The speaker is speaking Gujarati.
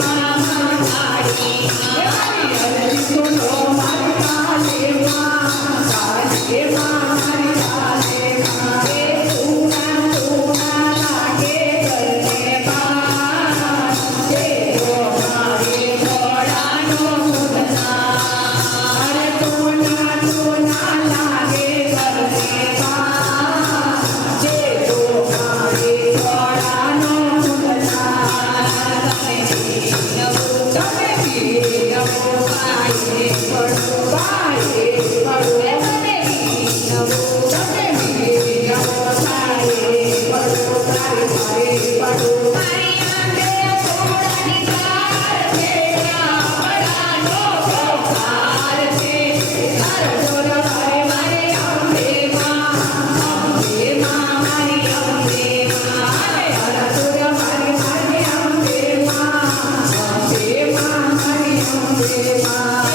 मारी પાયે પડો પાયે Hare Maha.